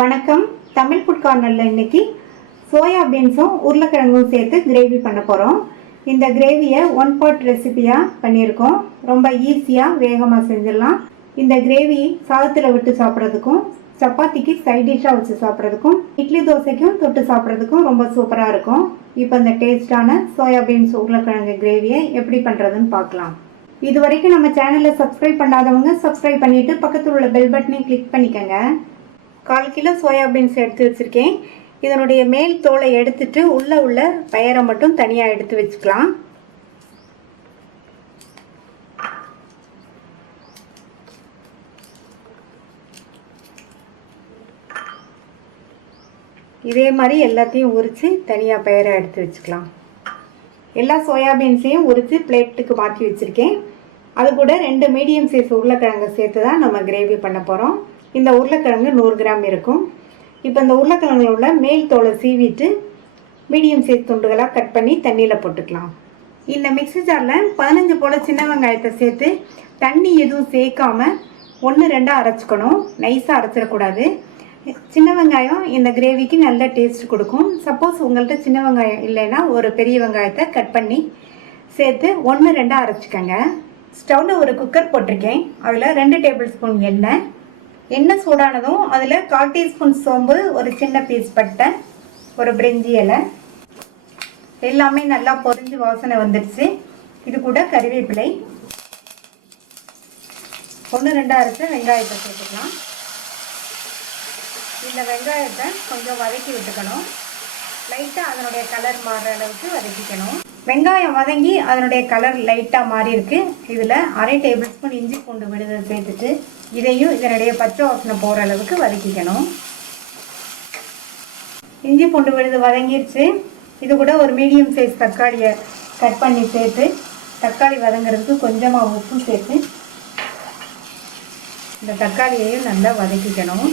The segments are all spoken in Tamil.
வணக்கம். தமிழ் ஃபுட் கார்னரில் இன்னைக்கு சோயா பீன்ஸும் உருளைக்கிழங்கும் சேர்த்து கிரேவி பண்ண போகிறோம். இந்த கிரேவியை ஒன் பார்ட் ரெசிபியாக பண்ணியிருக்கோம். ரொம்ப ஈஸியாக வேகமாக செஞ்சிடலாம். இந்த கிரேவி சாதத்தில் விட்டு சாப்பிட்றதுக்கும் சப்பாத்திக்கு சைட் டிஷ்ஷாக வச்சு சாப்பிட்றதுக்கும் இட்லி தோசைக்கும் தொட்டு சாப்பிட்றதுக்கும் ரொம்ப சூப்பராக இருக்கும். இப்போ இந்த டேஸ்டான சோயா பீன்ஸ் உருளைக்கிழங்கு கிரேவியை எப்படி பண்ணுறதுன்னு பார்க்கலாம். இது வரைக்கும் நம்ம சேனலை சப்ஸ்கிரைப் பண்ணாதவங்க சப்ஸ்கிரைப் பண்ணிவிட்டு பக்கத்தில் உள்ள பெல் பட்டனையும் கிளிக் பண்ணிக்கோங்க. 1/4 கிலோ சோயாபீன்ஸ் எடுத்து வச்சுருக்கேன். இதனுடைய மேல் தோலை எடுத்துட்டு உள்ள பயரை மட்டும் தனியாக எடுத்து வச்சுக்கலாம். இதே மாதிரி எல்லாத்தையும் உரித்து தனியாக பயரை எடுத்து வச்சுக்கலாம். எல்லா சோயாபீன்ஸையும் உரித்து பிளேட்டுக்கு மாற்றி வச்சுருக்கேன். அது கூட 2 மீடியம் சைஸ் உருளைக்கிழங்கு சேர்த்து தான் நம்ம கிரேவி பண்ண போகிறோம். இந்த உருளைக்கிழங்கு 100 கிராம் இருக்கும். இப்போ இந்த உருளைக்கிழங்குல உள்ள மேல் தோலை சீவிட்டு மீடியம் சைஸ் துண்டுகளாக கட் பண்ணி தண்ணியில் போட்டுக்கலாம். இந்த மிக்ஸி ஜாரில் 15 போல் சின்ன வெங்காயத்தை சேர்த்து தண்ணி எதுவும் சேர்க்காம 1-2 அரைச்சிக்கணும். நைஸாக அரைச்சிடக்கூடாது. சின்ன வெங்காயம் இந்த கிரேவிக்கு நல்ல டேஸ்ட் கொடுக்கும். சப்போஸ் உங்கள்கிட்ட சின்ன வெங்காயம் இல்லைன்னா ஒரு பெரிய வெங்காயத்தை கட் பண்ணி சேர்த்து 1-2 அரைச்சிக்கோங்க. ஸ்டவ்வில் ஒரு குக்கர் போட்டிருக்கேன். அதில் 2 டேபிள் ஸ்பூன் எண்ணெய் சூடானதும் அதில் 1/4 டீஸ்பூன் சோம்பு, ஒரு சின்ன பீஸ் பட்டை, ஒரு பிரிஞ்சி இலை எல்லாமே நல்லா பொரிஞ்சு வாசனை வந்துடுச்சு. இது கூட கறிவேப்பிலை, 1-2 அரைச்ச வெங்காயத்தை சேர்த்துக்கலாம். இந்த வெங்காயத்தை கொஞ்சம் வதக்கி விட்டுக்கணும். லைட்டாக அதனுடைய கலர் மாறுற அளவுக்கு வதக்கிக்கணும். வெங்காயம் வதங்கி அதனுடைய கலர் லைட்டாக மாறி இருக்கு. இதில் 1/2 டேபிள் ஸ்பூன் இஞ்சி பூண்டு விழுதை சேர்த்துட்டு இதையும் இதனுடைய பச்சை வாசனை போகிற அளவுக்கு வதக்கிக்கணும். இஞ்சி பூண்டு விழுது வதங்கிடுச்சு. இது கூட ஒரு மீடியம் சைஸ் தக்காளியை கட் பண்ணி சேர்த்து தக்காளி வதங்கிறதுக்கு கொஞ்சமாக உப்பு சேர்த்து இந்த தக்காளியையும் நல்லா வதக்கிக்கணும்.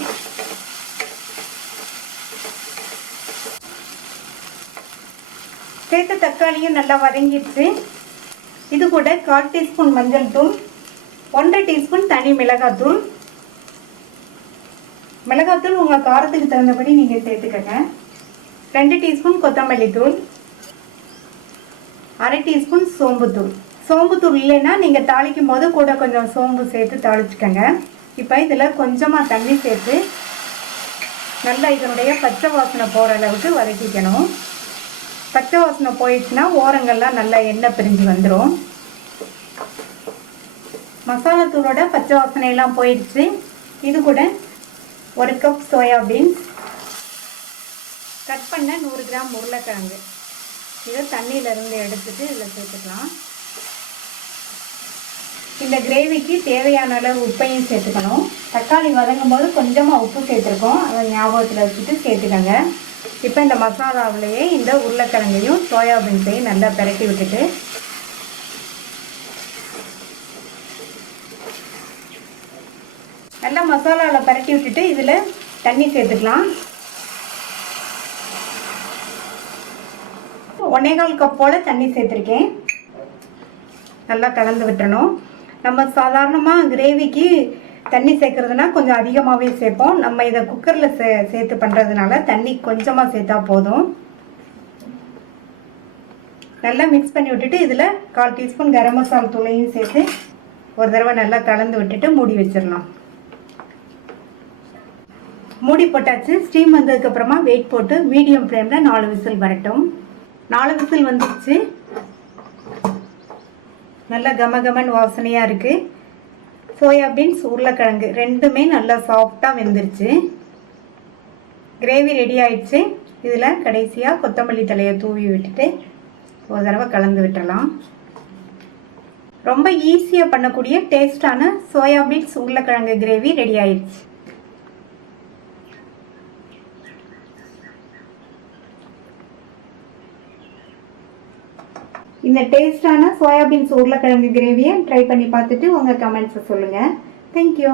சேர்த்த தக்காளியும் நல்லா வதங்கிடுச்சு. இது கூட 1/4 டீஸ்பூன் மஞ்சள் தூள், 1/2 டீஸ்பூன் தனி மிளகாத்தூள். மிளகாத்தூள் உங்கள் காரத்துக்கு தகுந்தபடி நீங்கள் சேர்த்துக்கங்க. 2 டீஸ்பூன் கொத்தமல்லி தூள், 1/2 டீஸ்பூன் சோம்புத்தூள். சோம்புத்தூள் இல்லைன்னா நீங்கள் தாளிக்கும் போது கூட கொஞ்சம் சோம்பு சேர்த்து தாளிச்சுக்கோங்க. இப்போ இதில் கொஞ்சமாக தண்ணி சேர்த்து நல்லா இதனுடைய பச்சை வாசனை போகிற அளவுக்கு வதக்கிக்கணும். பச்சை வாசனை போயிடுச்சுன்னா ஓரங்கள்லாம் நல்லா எண்ணெய் பிரிஞ்சு வந்துடும். மசாலா தூளோட பச்சை வாசனையெல்லாம் போயிடுச்சு. இது கூட 1 கப் சோயாபீன்ஸ், கட் பண்ண 100 கிராம் உருளைக்கிழங்கு இதை தண்ணியிலேருந்து எடுத்துட்டு இதில் சேர்த்துக்கலாம். இந்த கிரேவிக்கு தேவையான அளவு உப்பையும் சேர்த்துக்கணும். தக்காளி வதங்கும் போது கொஞ்சமாக உப்பு சேர்த்துருக்கோம். அதை ஞாபகத்தில் வச்சுட்டு சேர்த்துக்கோங்க. இப்போ இந்த மசாலாவிலேயே இந்த உருளைக்கிழங்கையும் சோயாபீன்ஸையும் நல்லா பிரட்டி விட்டுட்டு நல்லா மசாலாவில் பிரட்டி விட்டுட்டு இதில் தண்ணி சேர்த்துக்கலாம். 1/4 கப் போல் தண்ணி சேர்த்துருக்கேன். நல்லா கலந்து விட்டுறணும். நம்ம சாதாரணமாக கிரேவிக்கு தண்ணி சேர்க்குறதுனா கொஞ்சம் அதிகமாகவே சேர்ப்போம். நம்ம இதை குக்கரில் சேர்த்து பண்ணுறதுனால தண்ணி கொஞ்சமாக சேர்த்தா போதும். நல்லா மிக்ஸ் பண்ணி விட்டுட்டு இதில் 1/4 டீஸ்பூன் கரம் மசாலா தூளையும் சேர்த்து ஒரு தடவை நல்லா கலந்து விட்டுட்டு மூடி வச்சிடலாம். மூடி போட்டாச்சு. ஸ்டீம் வந்ததுக்கப்புறமா வெயிட் போட்டு மீடியம் ஃப்ளேமில் 4 விசில் வரட்டும். 4 விசில் வந்துடுச்சு. நல்லா கமகமன் வாசனையாக இருக்குது. சோயாபீன்ஸ் உருளைக்கிழங்கு ரெண்டுமே நல்லா சாஃப்டாக வெந்துருச்சு. கிரேவி ரெடி ஆயிடுச்சு. இதில் கடைசியாக கொத்தமல்லி தலையை தூவி விட்டுட்டு ஒரு தடவை கலந்து விட்டுறலாம். ரொம்ப ஈஸியாக பண்ணக்கூடிய டேஸ்டான சோயாபீன்ஸ் உருளைக்கிழங்கு கிரேவி ரெடி ஆயிடுச்சு. இந்த டேஸ்டான சோயாபீன்ஸ் உருளைக்கிழங்கு கிரேவியை ட்ரை பண்ணி பார்த்துட்டு உங்கள் கமெண்ட்ஸை சொல்லுங்கள். தேங்க்யூ.